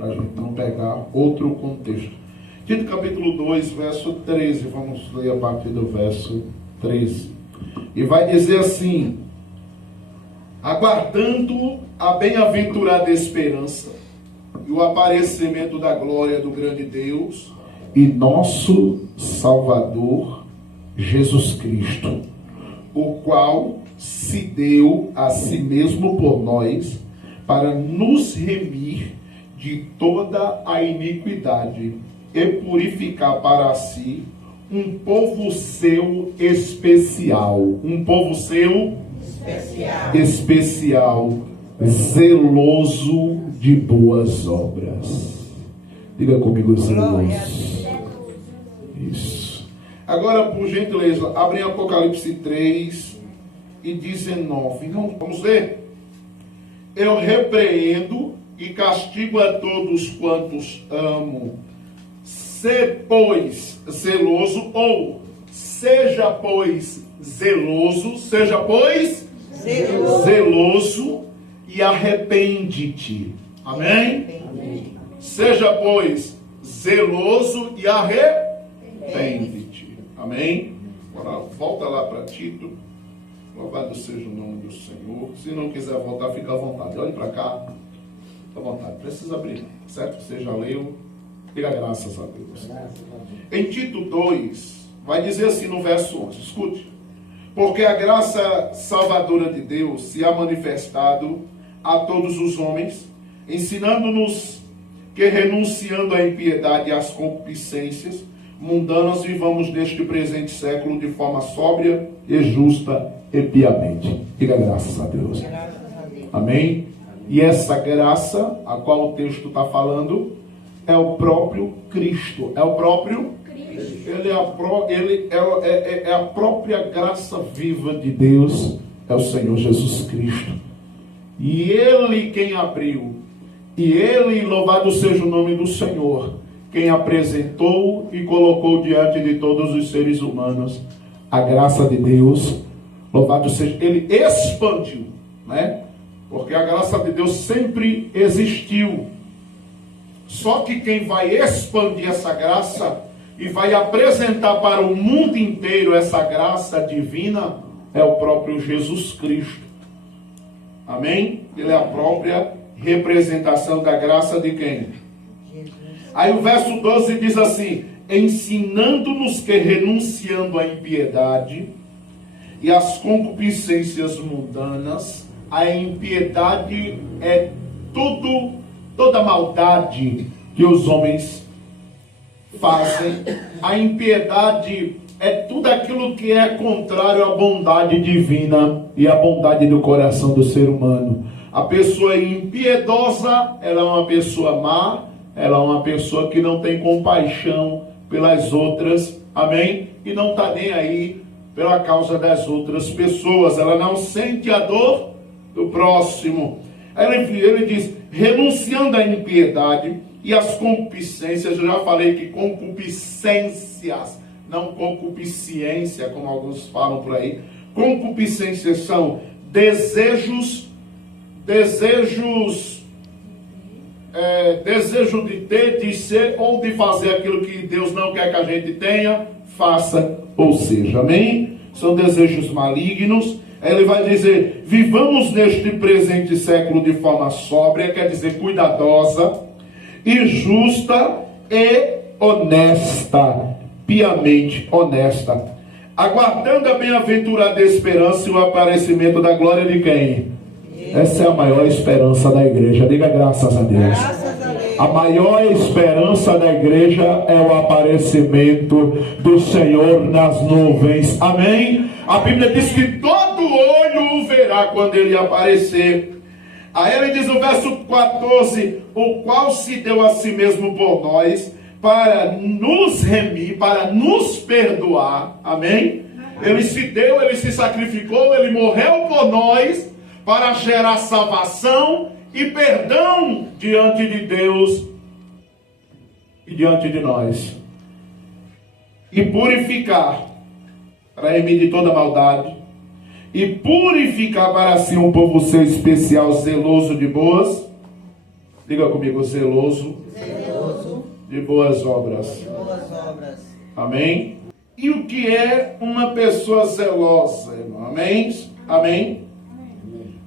para a gente não pegar outro contexto. Tito capítulo 2, verso 13, vamos ler a partir do verso 13. E vai dizer assim: aguardando a bem-aventurada esperança e o aparecimento da glória do grande Deus e nosso Salvador Jesus Cristo, o qual se deu a si mesmo por nós, para nos remir de toda a iniquidade e purificar para si um povo seu especial. Um povo seu especial, zeloso de boas obras. Diga comigo, zeloso. Isso. Agora, por gentileza, abre Apocalipse 3 e 19. Então, vamos ler. Eu repreendo e castigo a todos quantos amo. Se, pois, zeloso, ou seja, pois, zeloso, seja, pois, zeloso e arrepende-te. Amém? Amém? Seja, pois, zeloso e arrepende-te. Amém? Agora, volta lá para Tito. Louvado seja o nome do Senhor. Se não quiser voltar, fica à vontade. Olhe para cá. Fica à vontade. Precisa abrir, certo? Você já leu. Diga graças a Deus. Em Tito 2, vai dizer assim no verso 11. Escute. Porque a graça salvadora de Deus se ha manifestado a todos os homens, ensinando-nos que, renunciando à impiedade e às concupiscências mundanas, vivamos neste presente século de forma sóbria e justa e piamente. Diga graças a Deus. Amém? E essa graça, a qual o texto está falando, é o próprio Cristo. É o próprio Cristo. Ele é a própria graça viva de Deus. É o Senhor Jesus Cristo. E Ele quem abriu. E Ele, louvado seja o nome do Senhor, quem apresentou e colocou diante de todos os seres humanos a graça de Deus. Louvado seja. Ele expandiu, né? Porque a graça de Deus sempre existiu. Só que quem vai expandir essa graça e vai apresentar para o mundo inteiro essa graça divina é o próprio Jesus Cristo. Amém? Ele é a própria representação da graça de quem? Aí o verso 12 diz assim: ensinando-nos que, renunciando à impiedade e às concupiscências mundanas, a impiedade é toda maldade que os homens fazem. A impiedade é tudo aquilo que é contrário à bondade divina e à bondade do coração do ser humano. A pessoa impiedosa, ela é uma pessoa má, ela é uma pessoa que não tem compaixão pelas outras, amém? E não está nem aí pela causa das outras pessoas, ela não sente a dor do próximo. Ele diz, renunciando à impiedade e às concupiscências. Eu já falei que concupiscências, não concupiscência, como alguns falam por aí. Concupiscências são desejo de ter, de ser ou de fazer aquilo que Deus não quer que a gente tenha, faça ou seja, amém? São desejos malignos. Ele vai dizer, vivamos neste presente século de forma sóbria, quer dizer, cuidadosa, e justa e honesta, piamente honesta, aguardando a bem-aventurada esperança e o aparecimento da glória de quem? Essa é a maior esperança da igreja. Diga graças a Deus. A maior esperança da igreja é o aparecimento do Senhor nas nuvens. Amém? A Bíblia diz que todo olho o verá quando ele aparecer. Aí ele diz no verso 14, o qual se deu a si mesmo por nós, para nos remir, para nos perdoar. Amém? Ele se deu, ele se sacrificou, ele morreu por nós, para gerar salvação e perdão diante de Deus e diante de nós. E purificar, para remir de toda maldade, e purificar para si um povo seu especial, zeloso de boas Diga comigo, zeloso, de boas obras. Amém? E o que é uma pessoa zelosa, irmão? Amém? Amém?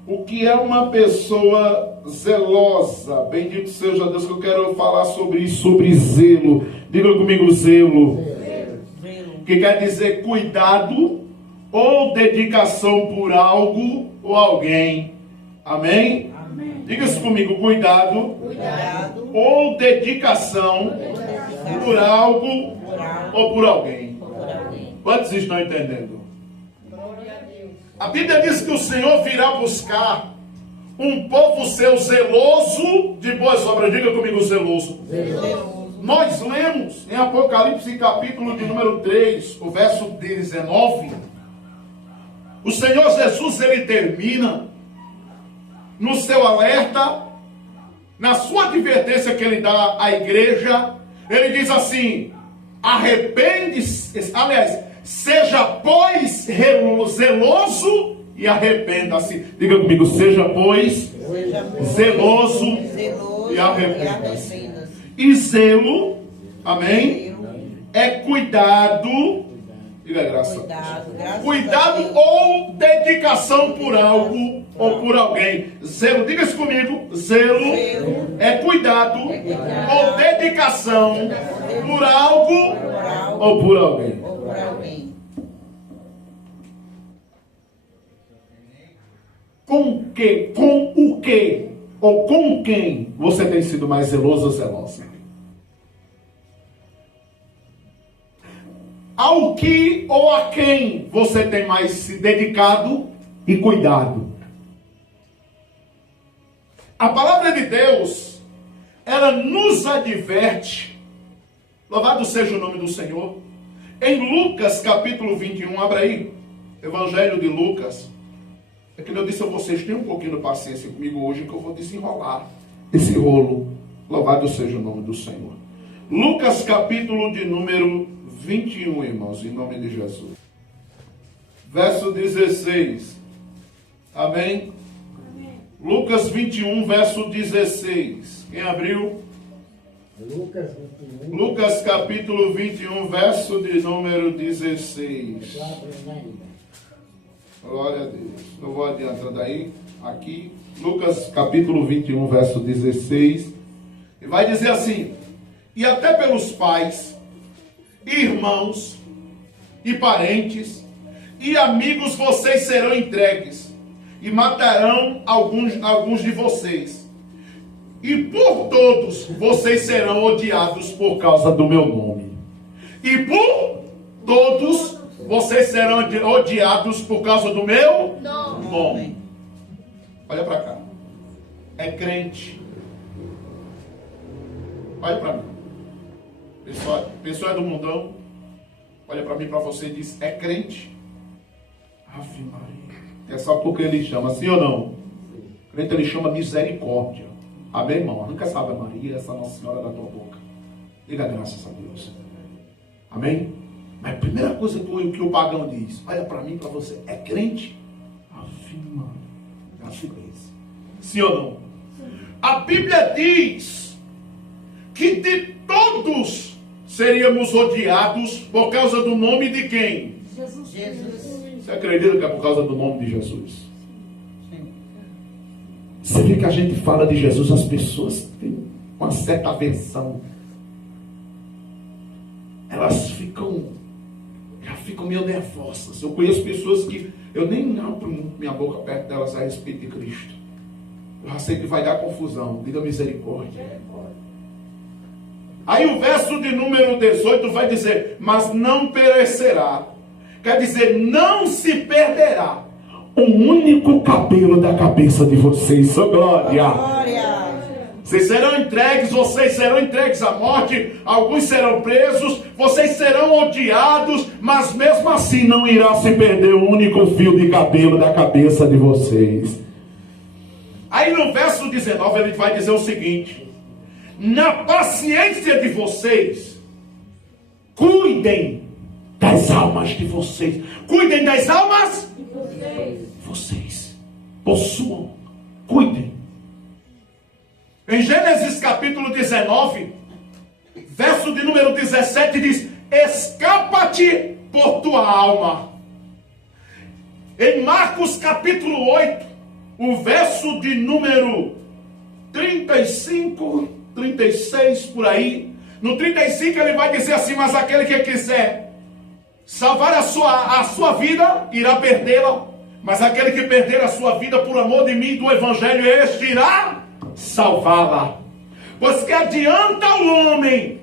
O que é uma pessoa zelosa? Bendito seja Deus, que eu quero falar sobre isso, sobre zelo. Diga comigo, zelo. Que quer dizer cuidado ou dedicação por algo ou alguém. Amém? Diga isso comigo, cuidado ou dedicação por algo ou por alguém. Quantos estão entendendo? A Bíblia diz que o Senhor virá buscar um povo seu zeloso de boas obras. Diga comigo, zeloso. Nós lemos em Apocalipse capítulo de número 3, o verso 19. O Senhor Jesus, ele termina no seu alerta, na sua advertência que ele dá à igreja. Ele diz assim: arrepende-se, aliás, seja pois zeloso e arrependa-se. Diga comigo, seja pois zeloso e arrependa-se. E zelo, amém, é cuidado, diga graça, cuidado ou dedicação por algo ou por alguém. Zelo, diga isso comigo, zelo é cuidado ou dedicação por algo ou por alguém. Com o que ou com quem você tem sido mais zeloso ou zelosa? Ao que ou a quem você tem mais se dedicado e cuidado? A palavra de Deus, ela nos adverte, louvado seja o nome do Senhor, em Lucas capítulo 21, abra aí, Evangelho de Lucas. É que eu disse a vocês, tenham um pouquinho de paciência comigo hoje, que eu vou desenrolar esse rolo. Louvado seja o nome do Senhor. Lucas capítulo de número 21, irmãos, em nome de Jesus. Verso 16. Amém? Lucas 21, verso 16. Quem abriu? Lucas capítulo 21, verso de número 16. Glória a Deus. Eu vou adiantando aí, aqui, Lucas capítulo 21, verso 16. E vai dizer assim: e até pelos pais, irmãos e parentes e amigos vocês serão entregues, e matarão alguns de vocês. E por todos vocês serão odiados por causa do meu nome. E por todos vocês serão odiados por causa do meu nome. Olha para cá. É crente. Olha para mim. Pessoa é do mundão. Olha para mim, para você e diz: é crente. Ave Maria. É só porque ele chama, sim ou não? Crente ele chama misericórdia. Amém, irmão? Arranca essa Ave Maria, essa Nossa Senhora da tua boca. Diga graças a Deus. Amém? Mas a primeira coisa que o pagão diz: olha para mim, para você, é crente? Afirma. Sim ou não? A Bíblia diz que de todos seríamos odiados por causa do nome de quem? Jesus. Você acredita que é por causa do nome de Jesus? Sim. Você vê que a gente fala de Jesus, as pessoas têm uma certa aversão. Elas já ficam meio nervosas. Eu conheço pessoas que eu nem abro minha boca perto delas a respeito de Cristo. Eu já sei que vai dar confusão. Diga misericórdia. Aí o verso de número 18 vai dizer: mas não perecerá. Quer dizer, não se perderá um único cabelo da cabeça de vocês. Oh, glória! Vocês serão entregues à morte, alguns serão presos, vocês serão odiados, mas mesmo assim não irá se perder um único fio de cabelo da cabeça de vocês. Aí no verso 19 ele vai dizer o seguinte: na paciência de vocês, cuidem das almas de vocês. Cuidem das almas de vocês. Possuam, cuidem. Em Gênesis capítulo 19, verso de número 17 diz: escapa-te por tua alma. Em Marcos capítulo 8, o verso de número 35, 36 por aí. No 35 ele vai dizer assim: mas aquele que quiser salvar a sua vida, irá perdê-la. Mas aquele que perder a sua vida por amor de mim e do evangelho, este irá salvá-la. Pois que adianta o homem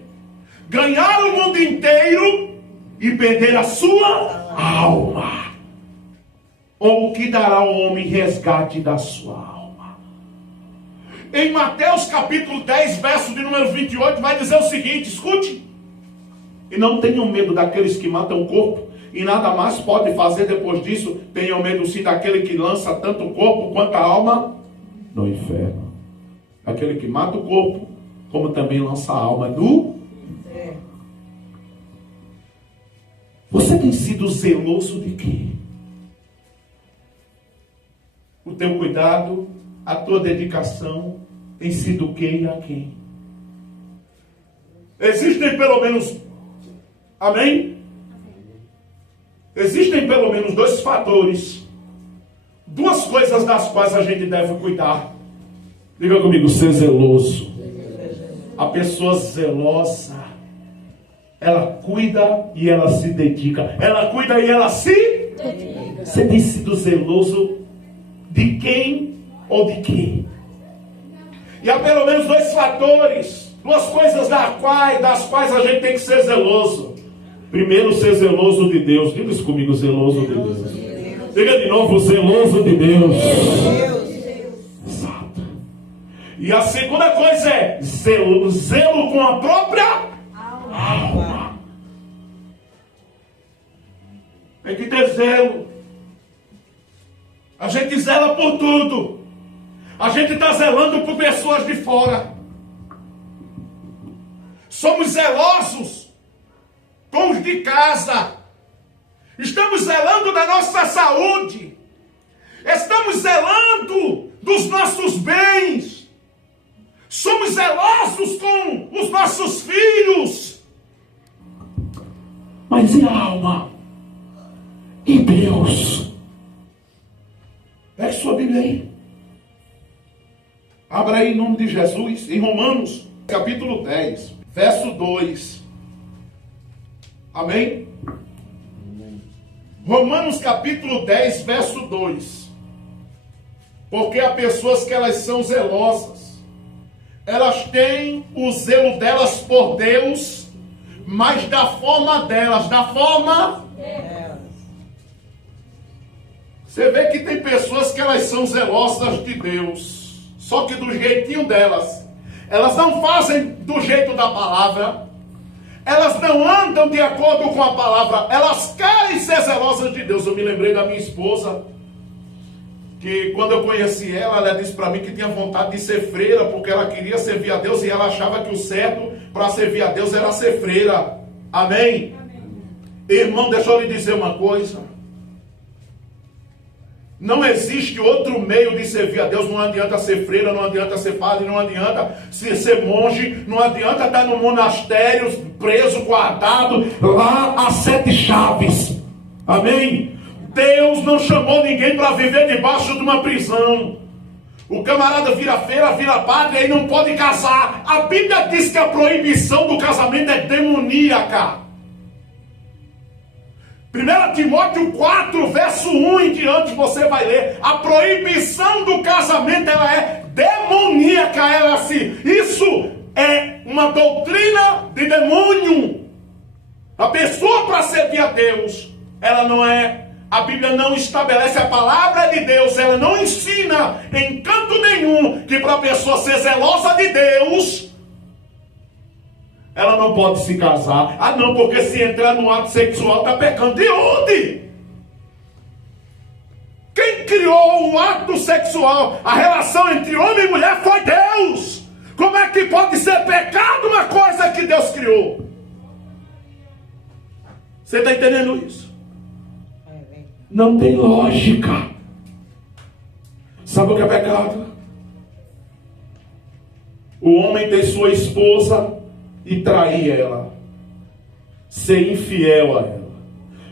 ganhar o mundo inteiro e perder a sua alma? Ou o que dará o homem resgate da sua alma? Em Mateus capítulo 10, verso de número 28, vai dizer o seguinte, escute: e não tenham medo daqueles que matam o corpo, e nada mais pode fazer depois disso. Tenham medo sim daquele que lança tanto o corpo quanto a alma no inferno. Aquele que mata o corpo, como também lança a alma no inferno. Você tem sido zeloso de quê? O teu cuidado, a tua dedicação tem sido o quê e a quem? Existem pelo menos, amém? Existem pelo menos dois fatores, duas coisas das quais a gente deve cuidar. Diga comigo: ser zeloso. A pessoa zelosa, ela cuida e ela se dedica. Ela cuida e ela se dedica. Você tem sido zeloso de quem ou de quê? E há pelo menos dois fatores, duas coisas das quais a gente tem que ser zeloso. Primeiro, ser zeloso de Deus. Diga isso comigo: zeloso de Deus. Diga de novo: zeloso de Deus. Exato. E a segunda coisa é zelo com a própria alma. Tem que ter zelo. A gente zela por tudo. A gente está zelando por pessoas de fora. Somos zelosos com os de casa. Estamos zelando da nossa saúde. Estamos zelando dos nossos bens. Somos zelosos com os nossos filhos. Mas e a alma? E Deus? Pegue sua Bíblia aí. Abra aí em nome de Jesus, em Romanos, capítulo 10, verso 2. Amém? Romanos capítulo 10, verso 2. Porque há pessoas que elas são zelosas. Elas têm o zelo delas por Deus, mas da forma delas, da forma delas. Você vê que tem pessoas que elas são zelosas de Deus, só que do jeitinho delas. Elas não fazem do jeito da palavra. Elas não andam de acordo com a palavra. Elas querem ser zelosas de Deus. Eu me lembrei da minha esposa, que quando eu conheci ela disse para mim que tinha vontade de ser freira, porque ela queria servir a Deus e ela achava que o certo para servir a Deus era ser freira. Amém? Irmão, deixa eu lhe dizer uma coisa. Não existe outro meio de servir a Deus. Não adianta ser freira, não adianta ser padre, não adianta ser monge, não adianta estar no monastério, preso, guardado, lá a 7 chaves. Amém? Deus não chamou ninguém para viver debaixo de uma prisão. O camarada vira freira, vira padre e não pode casar. A Bíblia diz que a proibição do casamento é demoníaca. 1 Timóteo 4, verso 1 em diante, você vai ler. A proibição do casamento, ela é demoníaca. Isso é uma doutrina de demônio. A pessoa, para servir a Deus, ela não é... A Bíblia não estabelece, a palavra de Deus, ela não ensina em canto nenhum que para a pessoa ser zelosa de Deus, ela não pode se casar. Ah não, porque se entrar no ato sexual está pecando. De onde? Quem criou o ato sexual, a relação entre homem e mulher, foi Deus. Como é que pode ser pecado uma coisa que Deus criou? Você está entendendo isso? Não tem lógica. Sabe o que é pecado? o homem ter sua esposa e trair ela, ser infiel a ela.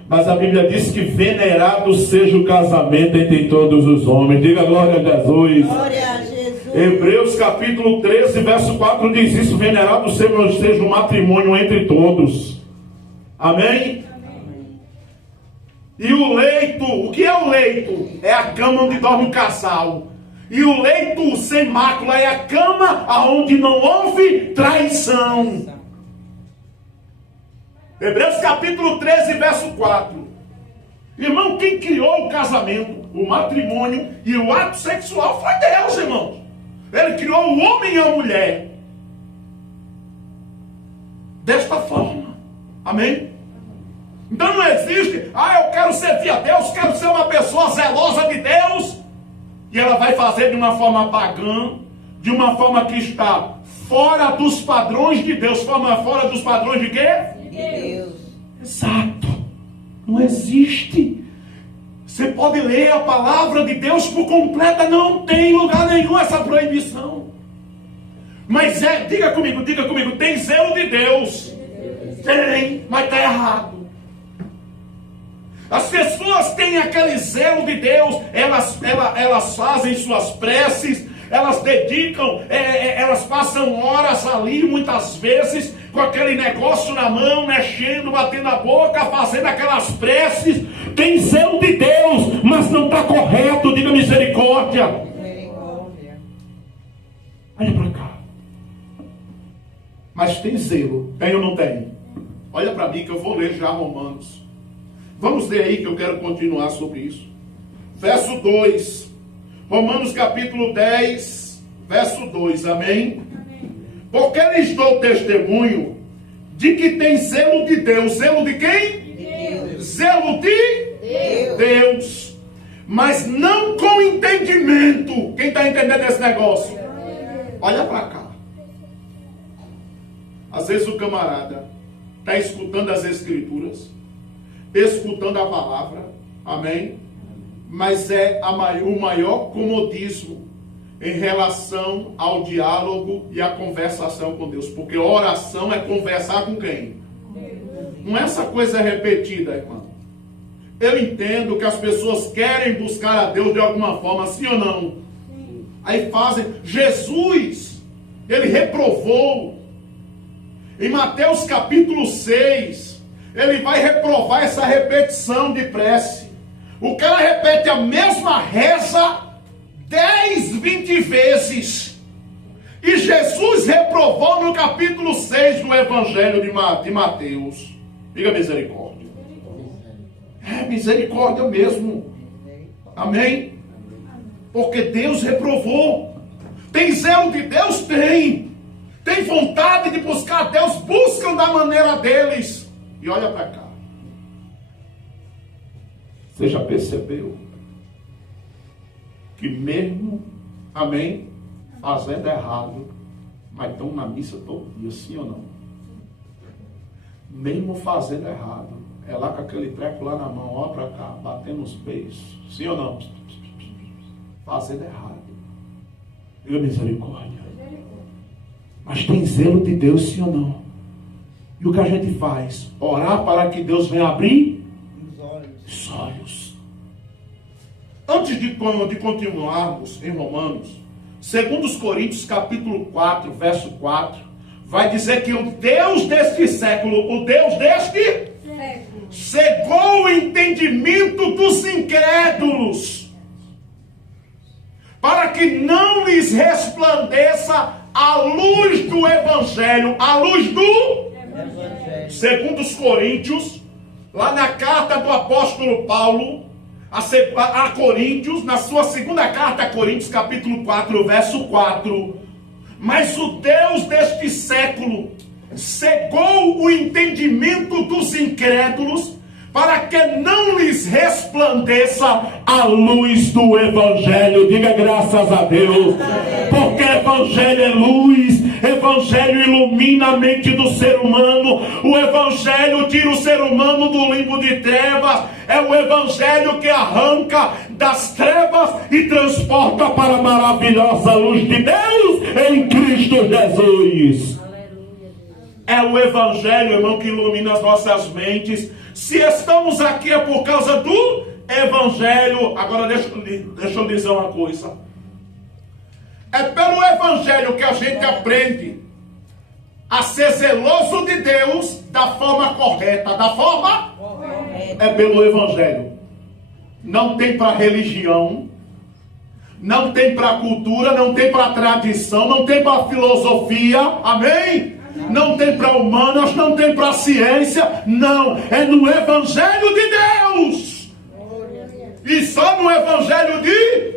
Mas a Bíblia diz que venerado seja o casamento entre todos os homens. Diga glória a Jesus. Glória a Jesus. Hebreus capítulo 13, verso 4 diz isso: venerado seja o matrimônio entre todos. Amém? Amém. E o leito, o que é o leito? É a cama onde dorme o casal. E o leito sem mácula é a cama aonde não houve traição. Hebreus capítulo 13, verso 4. Irmão, quem criou o casamento, o matrimônio e o ato sexual foi Deus, irmão. Ele criou o homem e a mulher desta forma. Amém? Então não existe, eu quero servir a Deus, quero ser uma pessoa zelosa de Deus, e ela vai fazer de uma forma pagã, de uma forma que está fora dos padrões de Deus. Fora dos padrões de quê? Deus. Exato. Não existe. Você pode ler a palavra de Deus por completa, não tem lugar nenhum essa proibição. Mas diga comigo, tem zelo de Deus? Tem, mas está errado. As pessoas têm aquele zelo de Deus, elas fazem suas preces, elas dedicam, elas passam horas ali, muitas vezes, com aquele negócio na mão, mexendo, batendo a boca, fazendo aquelas preces. Tem zelo de Deus, mas não está correto. Diga misericórdia. Misericórdia. Olha para cá. Mas tem zelo, tem ou não tem? Olha para mim que eu vou ler já Romanos. Vamos ler aí que eu quero continuar sobre isso. Verso 2. Romanos capítulo 10, verso 2. Amém? Porque lhes dou testemunho de que tem zelo de Deus. Zelo de quem? Deus. Zelo de Deus. Mas não com entendimento. Quem está entendendo esse negócio? Olha para cá. Às vezes o camarada está escutando as escrituras, escutando a palavra, amém? Mas é o maior comodismo em relação ao diálogo e à conversação com Deus. Porque oração é conversar com quem? Não é essa coisa repetida, irmão. Eu entendo que as pessoas querem buscar a Deus de alguma forma, sim ou não? Aí fazem. Jesus, ele reprovou. Em Mateus capítulo 6, ele vai reprovar essa repetição de prece. O cara repete a mesma reza 10, 20 vezes. E Jesus reprovou no capítulo 6 do Evangelho de Mateus. Diga misericórdia. É misericórdia mesmo. Amém? Porque Deus reprovou. Tem zelo de Deus? Tem. Tem vontade de buscar a Deus? Buscam da maneira deles. E olha para cá. Você já percebeu que mesmo, amém, fazendo errado, mas estão na missa todo dia, sim ou não? Mesmo fazendo errado, é lá com aquele treco lá na mão, ó para cá, batendo os beijos, sim ou não? Fazendo errado. Diga misericórdia. Mas tem zelo de Deus, sim ou não? E o que a gente faz? Orar para que Deus venha abrir os olhos. Antes de continuarmos em Romanos, 2 Coríntios capítulo 4, verso 4, vai dizer que o Deus deste século, o Deus deste cegou o entendimento dos incrédulos, para que não lhes resplandeça a luz do Evangelho, a luz do Evangelho. 2 Coríntios, lá na carta do apóstolo Paulo a Coríntios, na sua segunda carta a Coríntios, capítulo 4, verso 4. Mas o Deus deste século cegou o entendimento dos incrédulos, para que não lhes resplandeça a luz do Evangelho. Diga graças a Deus. Porque Evangelho é luz, Evangelho ilumina a mente do ser humano. O Evangelho tira o ser humano do limbo de trevas. É o Evangelho que arranca das trevas e transporta para a maravilhosa luz de Deus em Cristo Jesus. É o Evangelho, irmão, que ilumina as nossas mentes. Se estamos aqui é por causa do Evangelho. Agora deixa eu dizer uma coisa. É pelo Evangelho que a gente aprende a ser zeloso de Deus da forma correta. Da forma? É pelo Evangelho. Não tem para religião, não tem para cultura, não tem para tradição, não tem para filosofia. Amém? Não tem para humanas, não tem para ciência. Não, é no Evangelho de Deus. E só no Evangelho de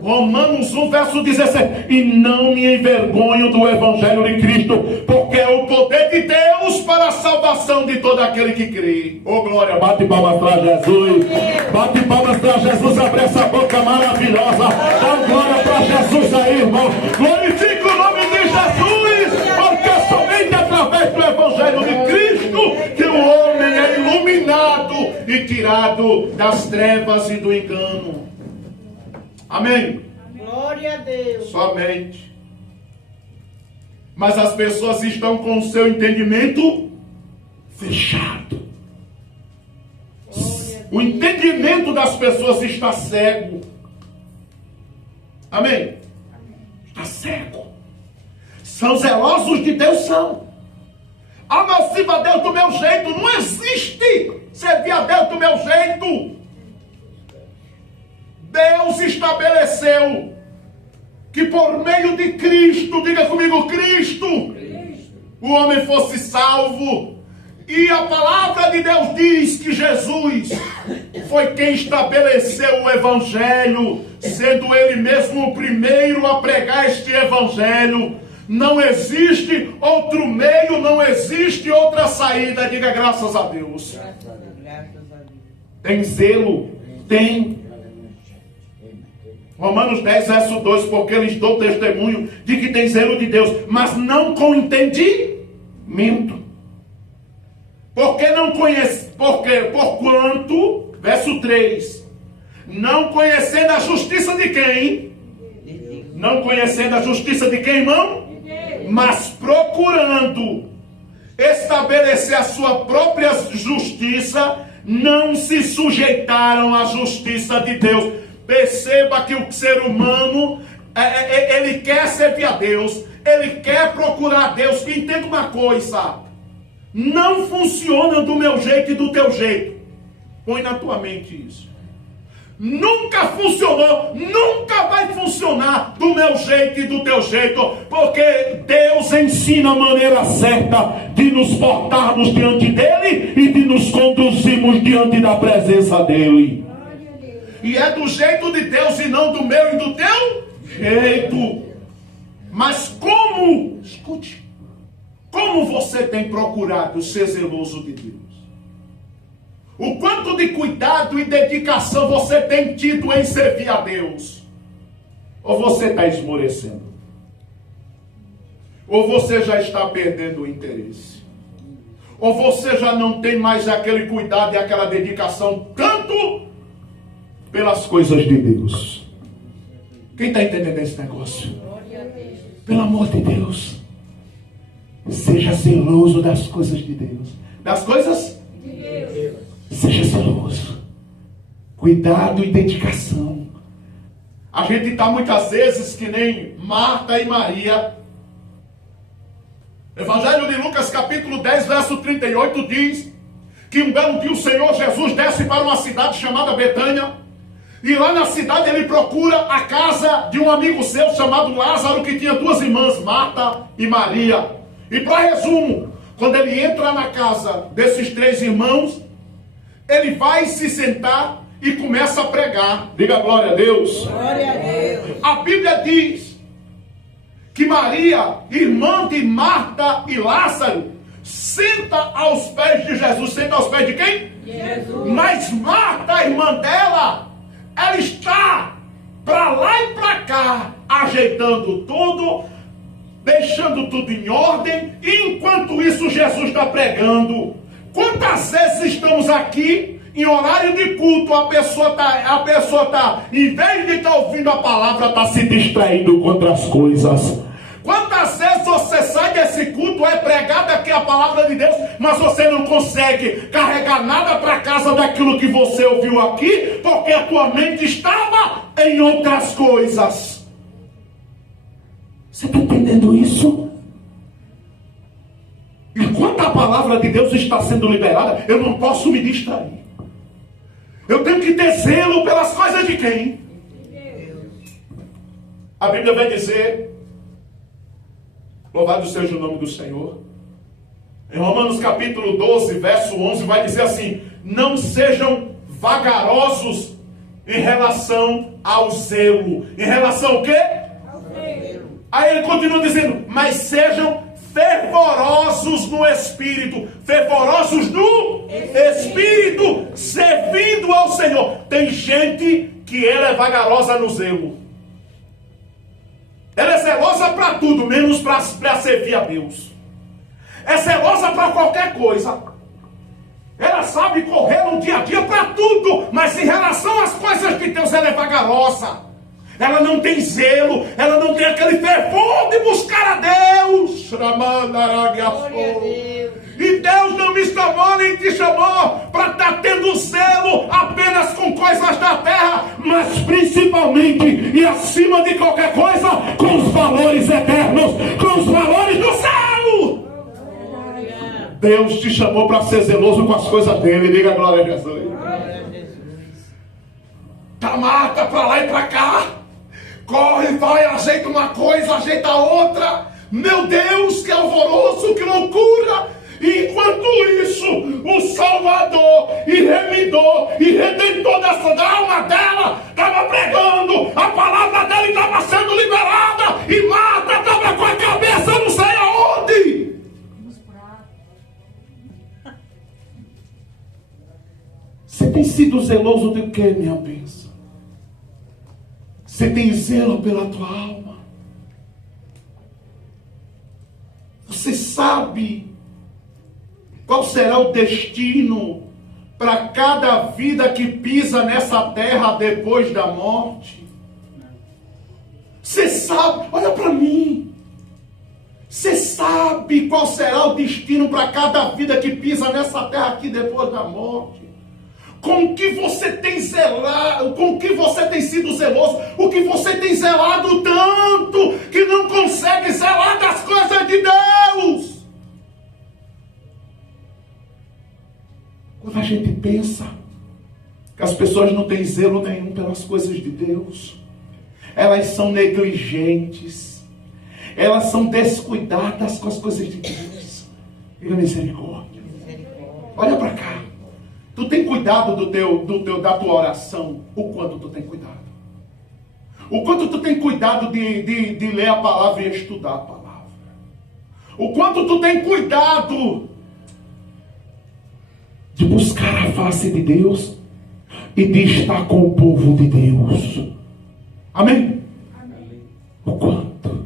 Romanos 1, verso 16. E não me envergonho do Evangelho de Cristo, porque é o poder de Deus para a salvação de todo aquele que crê. Oh glória, bate palmas para Jesus. Bate palmas para Jesus, abre essa boca maravilhosa. Dá glória para Jesus aí, irmão. Glorifica o nome de Jesus, porque é somente através do Evangelho de Cristo que o homem é iluminado e tirado das trevas e do engano. Amém? Glória a Deus. Somente. Mas as pessoas estão com o seu entendimento fechado. O entendimento das pessoas está cego. Amém? Está cego. São zelosos de Deus, são. Ah, mas sirva a Deus do meu jeito. Não existe servir a Deus do meu jeito. Deus estabeleceu que por meio de Cristo, diga comigo, Cristo, o homem fosse salvo. E a palavra de Deus diz que Jesus foi quem estabeleceu o Evangelho, sendo Ele mesmo o primeiro a pregar este Evangelho. Não existe outro meio, não existe outra saída. Diga graças a Deus. Graças a Deus. Tem zelo? Tem. Romanos 10, verso 2, porque lhes dou testemunho de que tem zelo de Deus, mas não com entendimento. Porque não conhece, porquanto, verso 3, não conhecendo a justiça de quem? Não conhecendo a justiça de quem, irmão? Mas procurando estabelecer a sua própria justiça, não se sujeitaram à justiça de Deus. Perceba que o ser humano, ele quer servir a Deus, ele quer procurar a Deus. E entenda uma coisa, não funciona do meu jeito e do teu jeito. Põe na tua mente isso. Nunca funcionou, nunca vai funcionar do meu jeito e do teu jeito, porque Deus ensina a maneira certa de nos portarmos diante dele e de nos conduzirmos diante da presença dele. E é do jeito de Deus e não do meu e do teu jeito. Mas como, escute, como você tem procurado ser zeloso de Deus? O quanto de cuidado e dedicação você tem tido em servir a Deus? Ou você está esmorecendo? Ou você já está perdendo o interesse? Ou você já não tem mais aquele cuidado e aquela dedicação tanto pelas coisas de Deus? Quem está entendendo esse negócio? Pelo amor de Deus, seja zeloso das coisas de Deus. Das coisas de Deus. Seja zeloso. Cuidado e dedicação. A gente está muitas vezes que nem Marta e Maria. Evangelho de Lucas capítulo 10, verso 38 diz que um belo dia o Senhor Jesus desce para uma cidade chamada Betânia. E lá na cidade ele procura a casa de um amigo seu chamado Lázaro, que tinha duas irmãs, Marta e Maria. E para resumo, quando ele entra na casa desses três irmãos, ele vai se sentar e começa a pregar. Diga glória a Deus. Glória a Deus. A Bíblia diz que Maria, irmã de Marta e Lázaro, senta aos pés de Jesus. Senta aos pés de quem? Jesus. Mas Marta, a irmã dela, ela está para lá e para cá, ajeitando tudo, deixando tudo em ordem, e enquanto isso Jesus está pregando. Quantas vezes estamos aqui em horário de culto, a pessoa tá, em vez de estar ouvindo a palavra, está se distraindo com outras coisas. Quantas vezes você sai desse culto, é pregada aqui a palavra de Deus, mas você não consegue carregar nada para casa daquilo que você ouviu aqui, porque a tua mente estava em outras coisas. Você está entendendo isso? Enquanto a palavra de Deus está sendo liberada, eu não posso me distrair. Eu tenho que ter zelo pelas coisas de quem? A Bíblia vai dizer, louvado seja o nome do Senhor, em Romanos capítulo 12, verso 11, vai dizer assim: não sejam vagarosos em relação ao zelo. Em relação ao quê? Ao zelo. Aí ele continua dizendo, mas sejam fervorosos no Espírito. Fervorosos no Espírito, servindo ao Senhor. Tem gente que ela é vagarosa no zelo. Ela é zelosa para tudo, menos para servir a Deus. É zelosa para qualquer coisa. Ela sabe correr no dia a dia para tudo, mas em relação às coisas de Deus, ela é vagarosa. Ela não tem zelo, ela não tem aquele fervor de buscar a Deus. E Deus não me chamou, nem te chamou para estar tendo zelo apenas com coisas da terra, mas principalmente e acima de qualquer coisa, com os valores eternos, com os valores do céu. Deus te chamou para ser zeloso com as coisas dele. Diga glória a Jesus. Tá mata para lá e para cá. Corre, vai, ajeita uma coisa, ajeita outra. Meu Deus, que alvoroço, que loucura. E enquanto isso, o Salvador e Remidor e Redentor da alma dela estava pregando, a palavra dele estava sendo liberada, e Marta estava com a cabeça não sei aonde. Você tem sido zeloso de quê, minha bênção? Você tem zelo pela tua alma? Você sabe qual será o destino para cada vida que pisa nessa terra depois da morte? Você sabe, olha para mim. Você sabe qual será o destino para cada vida que pisa nessa terra aqui depois da morte? Com que você tem zelado, com que você tem sido zeloso, o que você tem zelado tanto que não consegue zelar das coisas de Deus. Quando a gente pensa que as pessoas não têm zelo nenhum pelas coisas de Deus, elas são negligentes, elas são descuidadas com as coisas de Deus. Diga misericórdia. Olha para cá. Tu tem cuidado da tua oração? O quanto tu tem cuidado? O quanto tu tem cuidado de ler a palavra e estudar a palavra? O quanto tu tem cuidado de buscar a face de Deus e de estar com o povo de Deus? Amém? Amém. O quanto?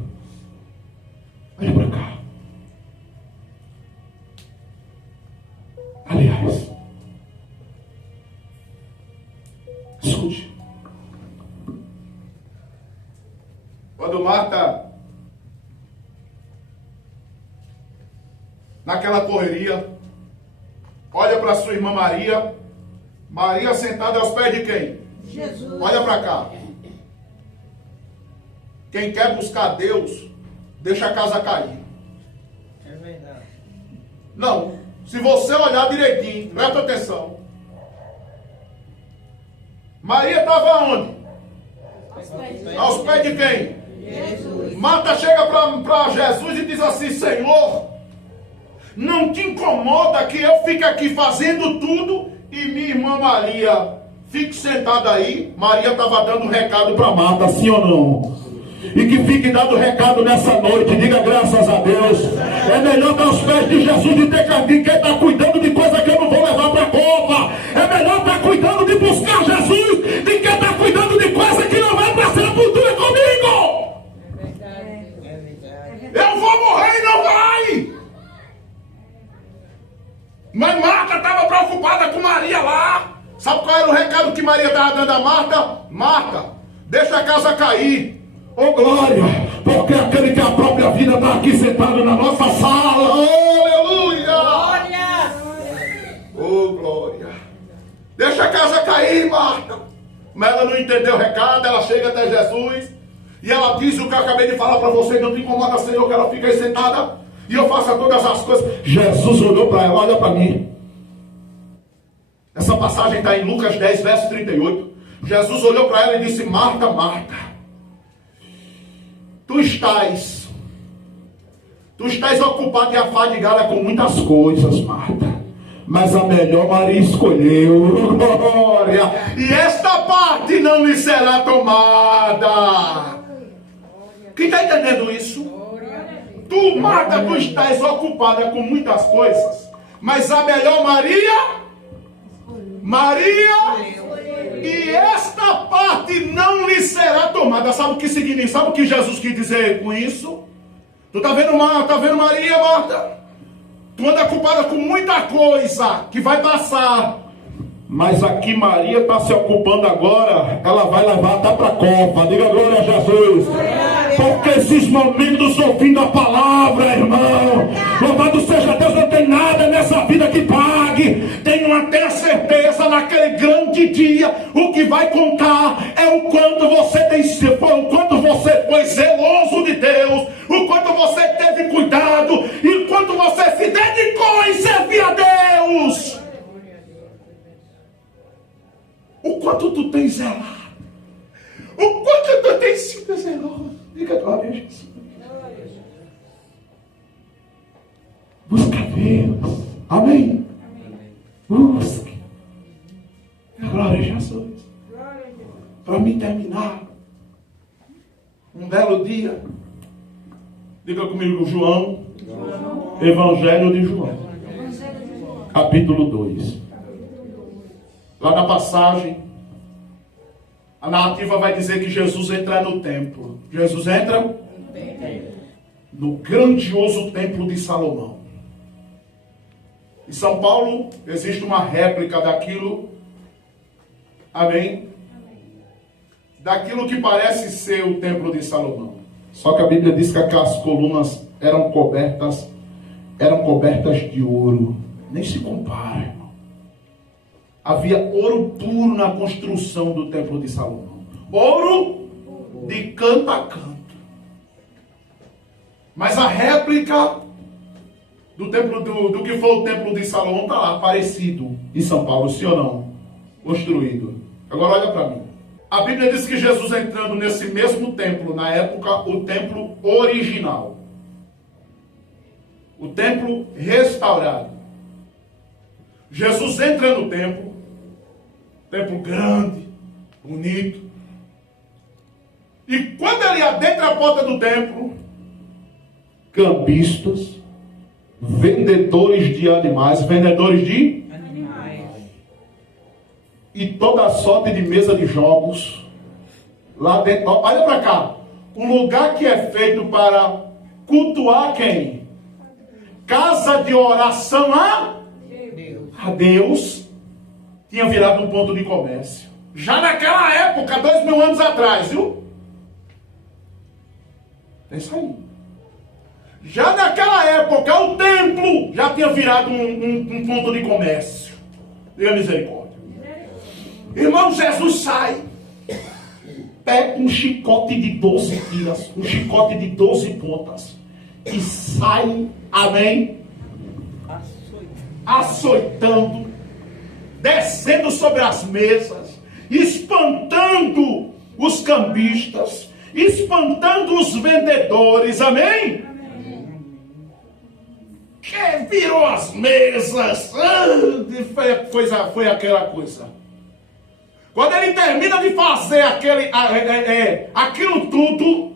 Olha para cá. Aliás, escute. Quando Marta, naquela correria, olha para sua irmã Maria, Maria sentada aos pés de quem? Jesus. Olha para cá. Quem quer buscar Deus, deixa a casa cair. É verdade. Não, se você olhar direitinho, presta atenção. Maria estava onde? Aos pés de quem? Jesus. Marta chega para Jesus e diz assim: Senhor, não te incomoda que eu fique aqui fazendo tudo e minha irmã Maria fique sentada aí? Maria estava dando recado para Marta, sim ou não? E que fique dando recado nessa noite, diga graças a Deus. É melhor estar aos pés de Jesus e ter que quem está cuidando de coisa que eu não vou levar para a copa. É melhor estar cuidando de buscar Jesus do que estar cuidando de coisa que não vai para a sepultura comigo. É verdade. Eu Sabe qual era o recado que Maria estava dando a Marta? Marta, deixa a casa cair. Ô glória, porque aquele que a própria vida está aqui sentado na nossa sala. Oh, aleluia! Glória! Oh, glória! Deixa a casa cair, Marta. Mas ela não entendeu o recado, ela chega até Jesus e ela diz o que eu acabei de falar para você, não te incomoda, Senhor, que ela fica aí sentada e eu faço todas as coisas. Jesus olhou para ela, olha para mim. Essa passagem está em Lucas 10, verso 38. Jesus olhou para ela e disse: Marta, Marta, tu estás ocupada e afadigada com muitas coisas, Marta, mas a melhor Maria escolheu, glória, e esta parte não lhe será tomada. Quem está entendendo isso? Tu, Marta, tu estás ocupada com muitas coisas, mas a melhor Maria, e esta parte não lhe será tomada. Sabe o que significa? Sabe o que Jesus quis dizer com isso? Tu tá vendo Maria, Marta? Tu anda ocupada com muita coisa que vai passar. Mas aqui Maria está se ocupando agora. Ela vai levar até para a copa. Diga glória a Jesus. Porque esses momentos ouvindo a palavra, irmão, louvado seja Deus, não tem nada nessa vida que pague. Tenho até certeza, naquele grande dia, o que vai contar é o quanto você o quanto você foi zeloso de Deus, o quanto você teve cuidado, e o quanto você se dedicou em servir a Deus. O quanto tu tens zelado, o quanto tu tens sido zeloso. Diga glória a Jesus. Busca Deus. Amém? Busque. Glória a Jesus. Para mim terminar, um belo dia, diga comigo, João. Evangelho de João, capítulo 2. Lá na passagem, a narrativa vai dizer que Jesus entra no templo. Jesus entra no grandioso templo de Salomão. Em São Paulo existe uma réplica daquilo, amém? Daquilo que parece ser o templo de Salomão. Só que a Bíblia diz que aquelas colunas eram cobertas de ouro. Nem se compara, irmão. Havia ouro puro na construção do templo de Salomão. Ouro de canto a canto. Mas a réplica do templo do que foi o templo de Salomão está lá, parecido, em São Paulo, sim ou não? Construído. Agora olha para mim. A Bíblia diz que Jesus entrando nesse mesmo templo, na época, o templo original. O templo restaurado. Jesus entra no templo grande, bonito. E quando ele adentra a porta do templo, cambistas, vendedores de animais, e toda a sorte de mesa de jogos lá dentro. Olha para cá, um lugar que é feito para cultuar quem? Casa de oração a Deus, tinha virado um ponto de comércio. Já naquela época, 2000 anos atrás, viu? É isso aí. Já naquela época, o templo já tinha virado um ponto de comércio. Diga misericórdia. Irmão, Jesus sai, pega um chicote de 12 tiras, um chicote de 12 pontas, e sai, amém? Açoitando, descendo sobre as mesas, espantando os cambistas, espantando os vendedores, amém? Que virou as mesas, foi aquela coisa. Quando ele termina de fazer aquilo tudo,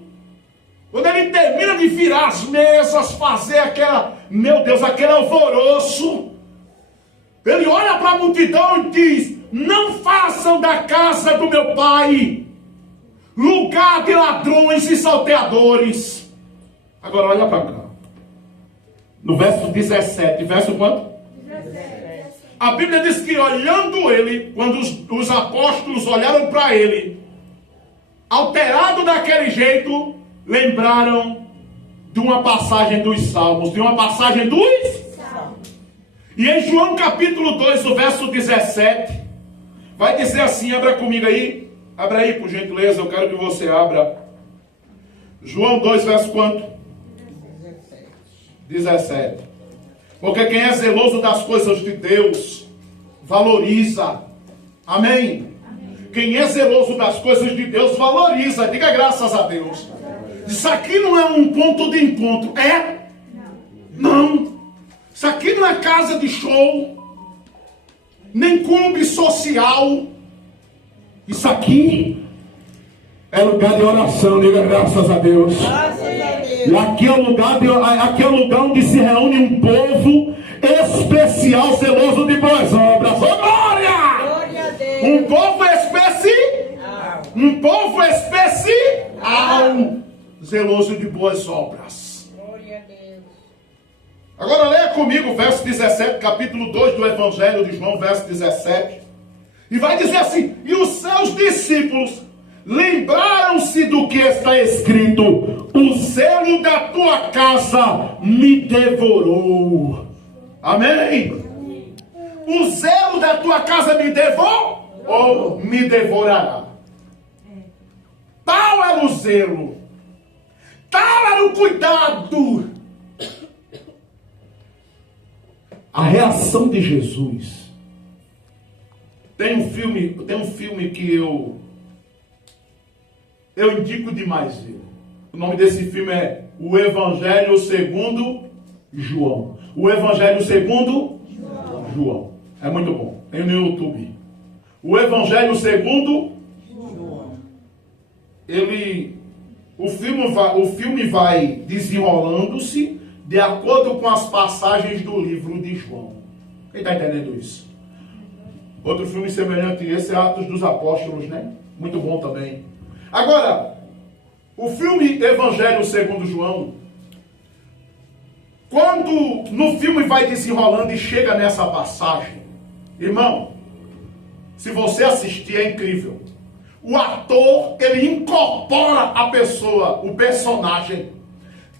quando ele termina de virar as mesas, fazer aquele alvoroço, ele olha para a multidão e diz: não façam da casa do meu pai lugar de ladrões e salteadores. Agora olha para cá. No verso 17, verso quanto? 17. A Bíblia diz que olhando ele, quando os apóstolos olharam para ele, alterado daquele jeito, lembraram de uma passagem dos Salmos, de uma passagem dos Salmos. E em João capítulo 2, o verso 17, vai dizer assim, abra comigo aí, abra aí por gentileza, eu quero que você abra. João 2, verso quanto? 17. Porque quem é zeloso das coisas de Deus, valoriza. Amém? Quem é zeloso das coisas de Deus, valoriza. Diga graças a Deus. Isso aqui não é um ponto de encontro. É? Não. Isso aqui não é casa de show, nem clube social. Isso aqui é lugar de oração. Diga graças a Deus. E aqui é o lugar onde se reúne um povo especial, zeloso de boas obras. Oh, glória! Um povo especial. Um povo especial, zeloso de boas obras. Glória a Deus. Agora leia comigo o verso 17, capítulo 2 do Evangelho de João, verso 17. E vai dizer assim: e os seus discípulos lembraram-se do que está escrito: o zelo da tua casa me devorou. Amém? O zelo da tua casa me devorou ou me devorará. Tal era o zelo, tal era o cuidado. A reação de Jesus. Tem um filme que eu indico demais ele. O nome desse filme é O Evangelho segundo João. O Evangelho segundo João. É muito bom. Tem no YouTube. O Evangelho segundo João. O filme vai desenrolando-se de acordo com as passagens do livro de João. Quem está entendendo isso? Outro filme semelhante a esse é Atos dos Apóstolos, né? Muito bom também. Agora, o filme Evangelho segundo João, quando no filme vai desenrolando e chega nessa passagem, irmão, se você assistir é incrível. O ator, ele incorpora a pessoa, o personagem.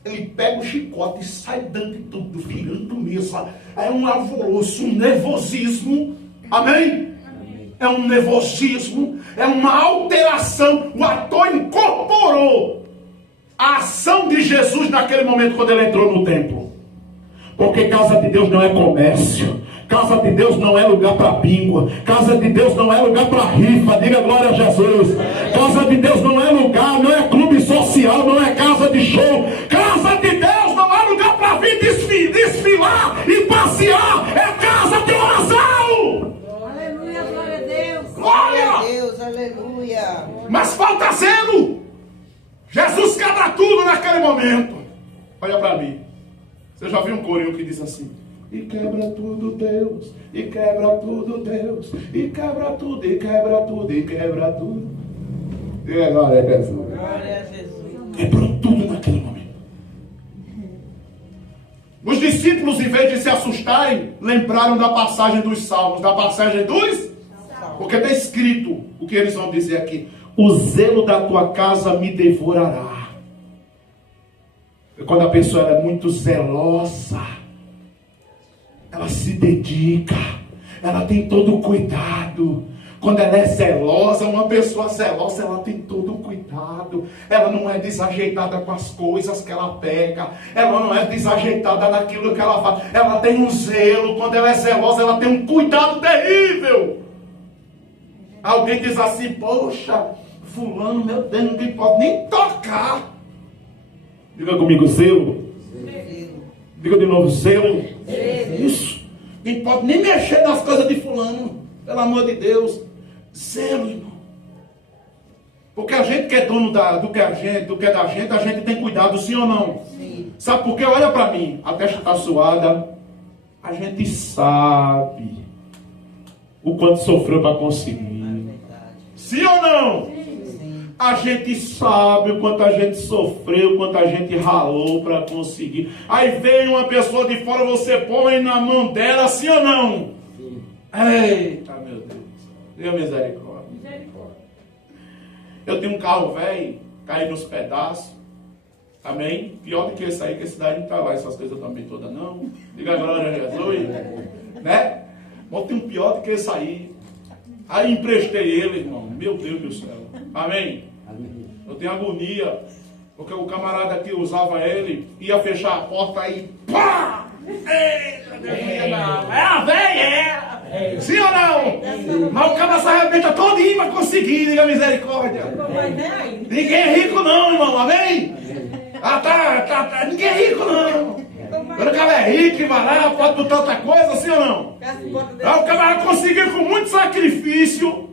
Ele pega o chicote e sai dando tudo, virando mesa. É um alvoroço, um nervosismo. Amém? É um nervosismo, é uma alteração. O ator incorporou a ação de Jesus naquele momento quando ele entrou no templo. Porque casa de Deus não é comércio. Casa de Deus não é lugar para bingo. Casa de Deus não é lugar para rifa. Diga glória a Jesus. Casa de Deus não é lugar, não é clube social, não é casa de show. Casa de Deus não é lugar para vir desfilar e passear. É casa de oração. Aleluia, glória a Deus. Glória a Deus, aleluia. Mas falta zelo. Jesus quebra tudo naquele momento. Olha para mim. Você já viu um corinho que diz assim: e quebra tudo Deus, e quebra tudo Deus, e quebra tudo, e quebra tudo, e quebra tudo. E agora é Jesus. Glória a Jesus. Quebrou tudo naquele momento. Os discípulos, em vez de se assustarem, lembraram da passagem dos Salmos, da passagem dos... Porque está escrito o que eles vão dizer aqui: o zelo da tua casa me devorará. Quando a pessoa é muito zelosa, ela se dedica, ela tem todo o cuidado. Quando ela é zelosa, uma pessoa zelosa, ela tem todo o cuidado. Ela não é desajeitada com as coisas que ela pega. Ela não é desajeitada naquilo que ela faz. Ela tem um zelo. Quando ela é zelosa, ela tem um cuidado terrível. Alguém diz assim: poxa, fulano, meu Deus, ninguém pode nem tocar. Diga comigo, zelo. Diga de novo, zelo. Isso. Ninguém pode nem mexer nas coisas de fulano. Pelo amor de Deus. Zelo, irmão. Porque a gente que é dono do que é da gente, a gente tem cuidado, sim ou não? Sim. Sabe por quê? Olha para mim. A testa está suada. A gente sabe o quanto sofreu para conseguir. Sim ou não? A gente sabe o quanto a gente sofreu, o quanto a gente ralou para conseguir. Aí vem uma pessoa de fora, você põe na mão dela, sim ou não? Eita, meu Deus. Dê misericórdia. Eu tenho um carro velho, caiu nos pedaços. Amém? Pior do que esse aí, que esse daí não está lá, essas coisas também todas não. Diga a glória a Jesus. Né? Mas tem um pior do que esse aí. Aí emprestei ele, irmão. Meu Deus do céu. Amém? Eu tenho agonia. Porque o camarada que usava ele ia fechar a porta aí. Pá! Eita, Deus me não. É a velha, é. Sim ou não? Mas o cara se arrebenta todinho para conseguir, diga misericórdia. Ninguém é rico não, irmão. Amém? Tá. Ninguém é rico não. Quando o cara é rico e vai lá, pode botar outra coisa, sim ou não? Aí o camarada conseguiu com muito sacrifício.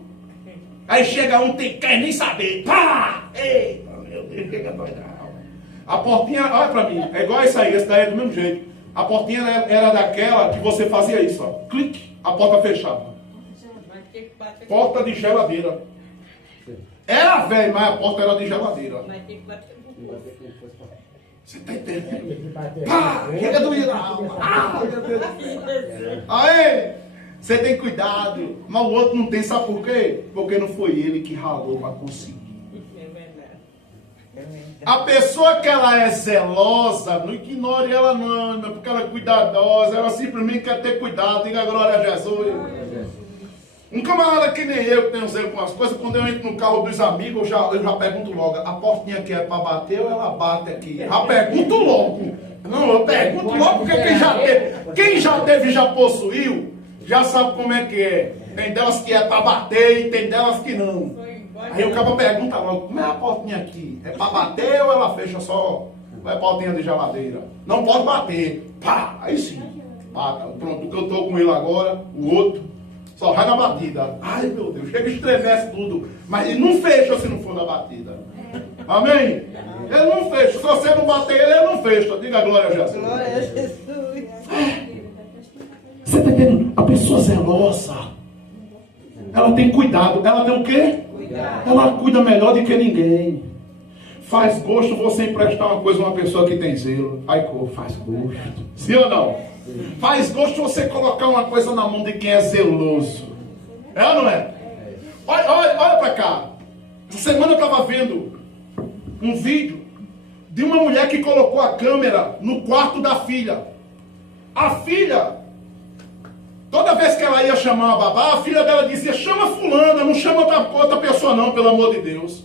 Aí chega um, quer nem saber. Pá! Eita, meu Deus, que é doidão. A portinha, olha pra mim, é igual isso aí, esse daí é do mesmo jeito. A portinha era daquela que você fazia isso, ó. Clique, a porta fechava. Porta de geladeira. Era velho, mas a porta era de geladeira. Você tá entendendo? Pá! Chega doído na alma. Aí, você tem cuidado. Mas o outro não tem, sabe por quê? Porque não foi ele que ralou para conseguir. A pessoa que ela é zelosa, não ignore ela não, porque ela é cuidadosa, ela simplesmente quer ter cuidado, diga glória a Jesus. Um camarada que nem eu, que tenho zelo com as coisas, quando eu entro no carro dos amigos, eu já pergunto logo, a portinha aqui é para bater ou ela bate aqui? Já pergunto logo. Não, eu pergunto logo, porque quem já teve e já possuiu, já sabe como é que é. Tem delas que é para bater e tem delas que não. Aí o cara pergunta logo, como é a portinha aqui? É para bater ou ela fecha só? Ou é portinha de geladeira? Não pode bater. Pá! Aí sim. Bata. Pronto, o que eu estou com ele agora, o outro, só vai na batida. Ai meu Deus, chega e estremece tudo. Mas ele não fecha se não for na batida. Amém? Ele não fecha. Se você não bater ele não fecha. Diga glória a Jesus. Glória a Jesus. Você está entendendo? A pessoa zelosa, ela tem cuidado. Ela tem o quê? Ela cuida melhor do que ninguém. Faz gosto você emprestar uma coisa a uma pessoa que tem zelo. Ai, faz gosto. Sim ou não? Faz gosto você colocar uma coisa na mão de quem é zeloso. É ou não é? Olha para cá. Essa semana eu estava vendo um vídeo de uma mulher que colocou a câmera no quarto da filha. A filha, toda vez que ela ia chamar a babá, a filha dela dizia, chama fulana, não chama outra pessoa não, pelo amor de Deus.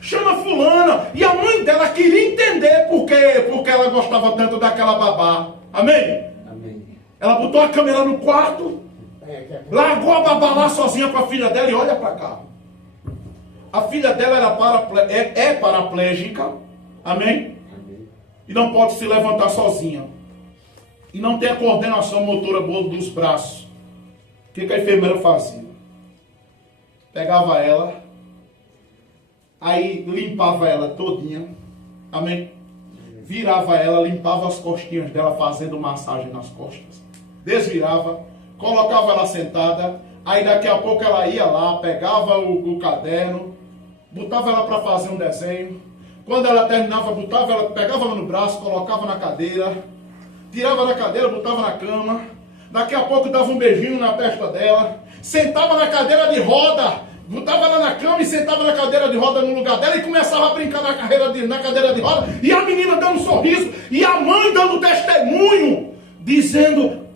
Chama fulana. E a mãe dela queria entender porque ela gostava tanto daquela babá. Amém? Amém. Ela botou a câmera no quarto, largou a babá lá sozinha com a filha dela e olha para cá. A filha dela é paraplégica. Amém? E não pode se levantar sozinha. E não tem a coordenação motora boa dos braços. O que a enfermeira fazia? Pegava ela, aí limpava ela todinha, amém? Virava ela, limpava as costinhas dela, fazendo massagem nas costas. Desvirava, colocava ela sentada, aí daqui a pouco ela ia lá, pegava o caderno, botava ela para fazer um desenho. Quando ela terminava, pegava ela no braço, colocava na cadeira, tirava da cadeira, botava na cama. Daqui a pouco dava um beijinho na testa dela. Sentava na cadeira de roda. Botava ela na cama e sentava na cadeira de roda no lugar dela. E começava a brincar na cadeira de roda. E a menina dando um sorriso. E a mãe dando testemunho. Dizendo...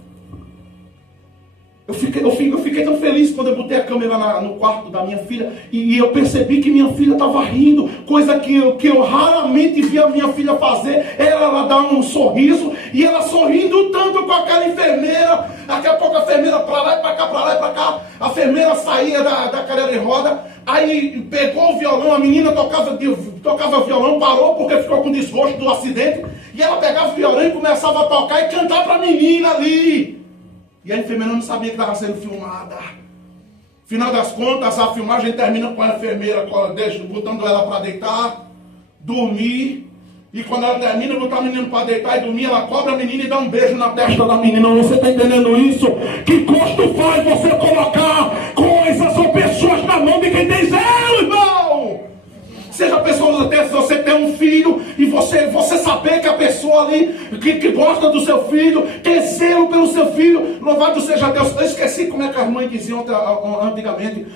Eu fiquei tão feliz quando eu botei a câmera no quarto da minha filha e eu percebi que minha filha estava rindo, coisa que eu raramente via minha filha fazer, era ela dar um sorriso, e ela sorrindo tanto com aquela enfermeira. Daqui a pouco a enfermeira para lá e para cá, para lá e para cá, a enfermeira saía da cadeira de roda, aí pegou o violão, a menina tocava violão, parou porque ficou com desgosto do acidente, e ela pegava o violão e começava a tocar e cantar para a menina ali. E a enfermeira não sabia que estava sendo filmada. Final das contas, a filmagem termina com a enfermeira botando ela para deitar, dormir. E quando ela termina, botar a menina para deitar e dormir, ela cobra a menina e dá um beijo na testa da menina. Você está entendendo isso? Que custo faz você colocar coisas ou pessoas na mão de quem tem zelo, irmão? Seja a pessoa, até se você tem um filho e você saber que a pessoa ali que gosta do seu filho, tem zelo pelo seu filho, louvado seja Deus. Eu esqueci como é que as mães diziam antigamente,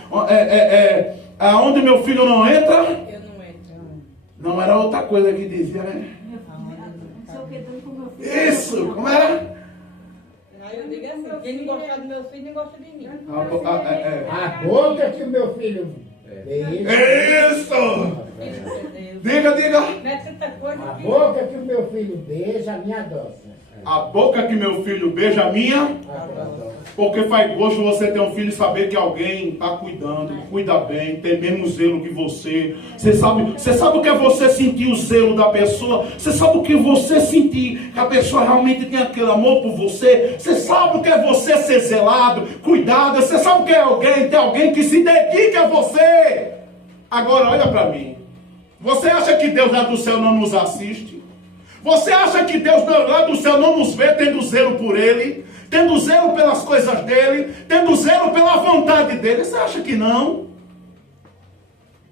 aonde meu filho não entra, Eu não entro. não era outra coisa que dizia, né? Isso, como era? Aí eu digo assim, quem não gostar do meu filho, não gosta de mim. A boca que o meu filho beija. Isso! Deus. Diga. Não é tanta coisa A que... boca que o meu filho beija, me adoça. A boca que meu filho beija a minha, porque faz gosto você ter um filho e saber que alguém está cuidando, cuida bem, tem mesmo zelo que você. Você sabe o que é você sentir o zelo da pessoa? Você sabe o que você sentir que a pessoa realmente tem aquele amor por você? Você sabe o que é você ser zelado, cuidado? Você sabe o que é ter alguém que se dedique a você? Agora olha para mim. Você acha que Deus lá do céu não nos assiste? Você acha que Deus lá do céu não nos vê tendo zelo por Ele? Tendo zelo pelas coisas dEle? Tendo zelo pela vontade dEle? Você acha que não?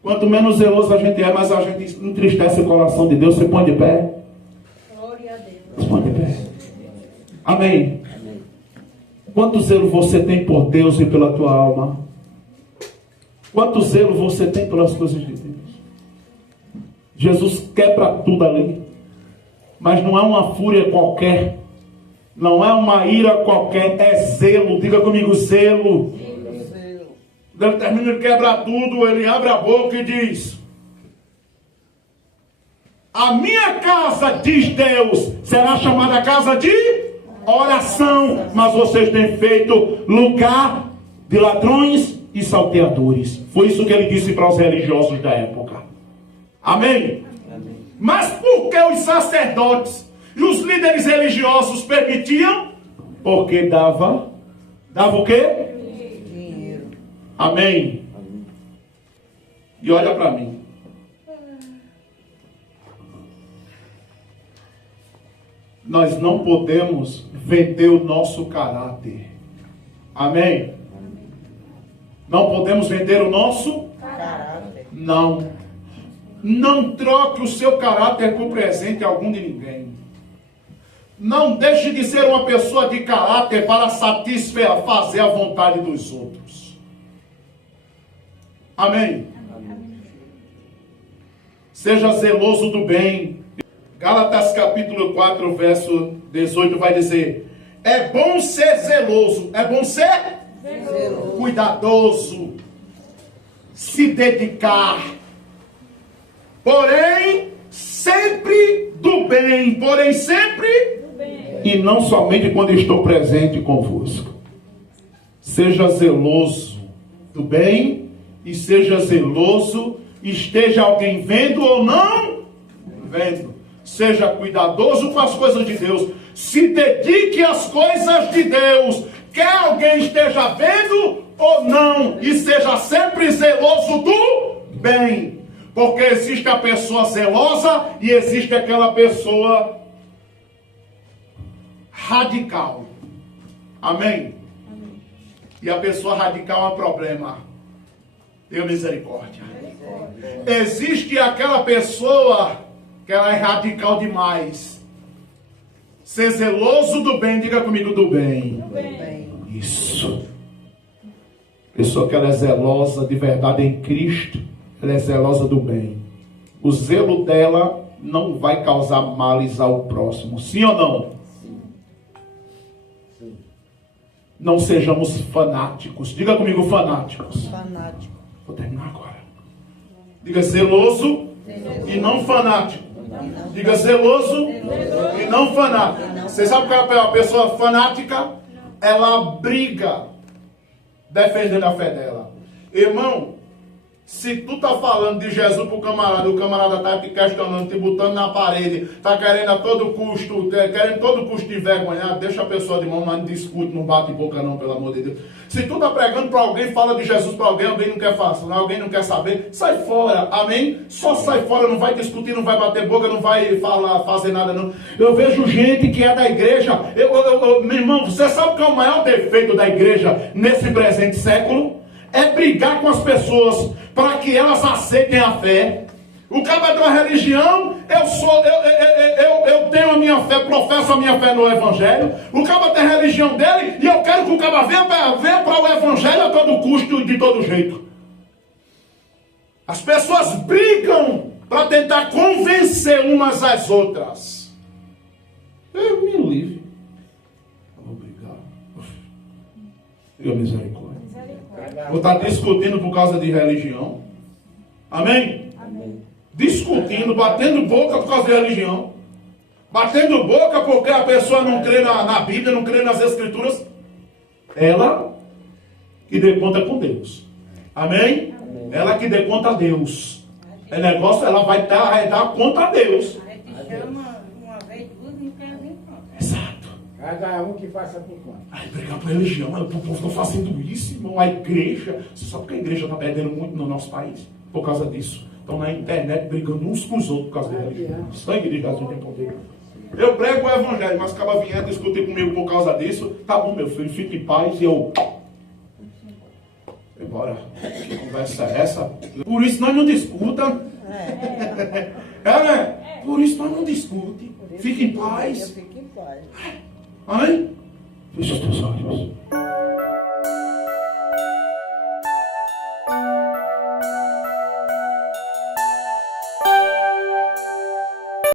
Quanto menos zeloso a gente é, mais a gente entristece o coração de Deus. Você põe de pé? Glória a Deus. Você põe de pé. Amém. Quanto zelo você tem por Deus e pela tua alma? Quanto zelo você tem pelas coisas de Deus? Jesus quebra tudo ali. Mas não é uma fúria qualquer. Não é uma ira qualquer. É zelo. Diga comigo, zelo. Ele termina de quebrar tudo. Ele abre a boca e diz: a minha casa, diz Deus, será chamada casa de oração. Mas vocês têm feito lugar de ladrões e salteadores. Foi isso que ele disse para os religiosos da época. Amém? Mas por que os sacerdotes e os líderes religiosos permitiam? Porque dava o quê? Dinheiro. Amém. E olha para mim. Nós não podemos vender o nosso caráter. Amém? Não podemos vender o nosso Caráter. não. Não troque o seu caráter por presente algum de ninguém. Não deixe de ser uma pessoa de caráter para satisfazer a vontade dos outros. Amém? Seja zeloso do bem. Gálatas capítulo 4, verso 18 vai dizer: é bom ser zeloso. É bom ser Zeloso. cuidadoso. Se dedicar. Porém, sempre do bem. Porém, sempre do bem. E não somente quando estou presente convosco. Seja zeloso do bem e seja zeloso, esteja alguém vendo ou não vendo. Seja cuidadoso com as coisas de Deus. Se dedique às coisas de Deus. Quer alguém esteja vendo ou não. E seja sempre zeloso do bem. Porque existe a pessoa zelosa e existe aquela pessoa radical. Amém? E a pessoa radical é um problema. Tenha misericórdia. Existe aquela pessoa que ela é radical demais. Ser zeloso do bem, diga comigo, do bem. Bem. Isso. Pessoa que ela é zelosa de verdade em Cristo, ela é zelosa do bem. O zelo dela não vai causar males ao próximo. Sim ou não? Sim. Não sejamos fanáticos. Diga comigo, fanáticos. Fanático. Vou terminar agora. Diga zeloso e não fanático. Diga zeloso e não fanático. Você sabe que a pessoa fanática, ela briga defendendo a fé dela. Irmão, se tu tá falando de Jesus pro camarada, o camarada tá te questionando, te botando na parede, tá querendo a todo custo, te envergonhar, deixa a pessoa de mão, mas não discute, não bate boca não, pelo amor de Deus. Se tu tá pregando para alguém, fala de Jesus para alguém, alguém não quer fazer, alguém não quer saber, sai fora, amém? Só sai fora, não vai discutir, não vai bater boca, não vai fazer nada não. Eu vejo gente que é da igreja, meu irmão, você sabe que é o maior defeito da igreja nesse presente século? É brigar com as pessoas para que elas aceitem a fé. O cara de uma religião, eu tenho a minha fé, professo a minha fé no Evangelho. O cara tem a religião dele e eu quero que o cara venha para o Evangelho a todo custo e de todo jeito. As pessoas brigam para tentar convencer umas às outras. Eu me livre. Eu vou brigar. Diga misericórdia. Vou estar discutindo por causa de religião. Amém? Discutindo, batendo boca por causa de religião, batendo boca porque a pessoa não crê na Bíblia, não crê nas Escrituras. Ela que dê conta com Deus. Amém? Ela que dê conta a Deus. É negócio, ela vai dar conta a Deus. A gente chama uma vez, duas, não quer vir conta. Exato. Cada um que faça por conta. Aí brigar por religião, mas o povo está fazendo isso, irmão. A igreja, você sabe que a igreja está perdendo muito no nosso país por causa disso. Estão na internet brigando uns com os outros por causa da religião. Sangue de Jesus tem poder. Eu prego o evangelho, mas acaba vindo discutir comigo por causa disso. Tá bom, meu filho, fique em paz e eu. Embora. Que conversa é essa? Por isso nós não discuta. Né? Por isso nós não discute. Fique em paz. Fique em paz. Amém? Feche os teus olhos.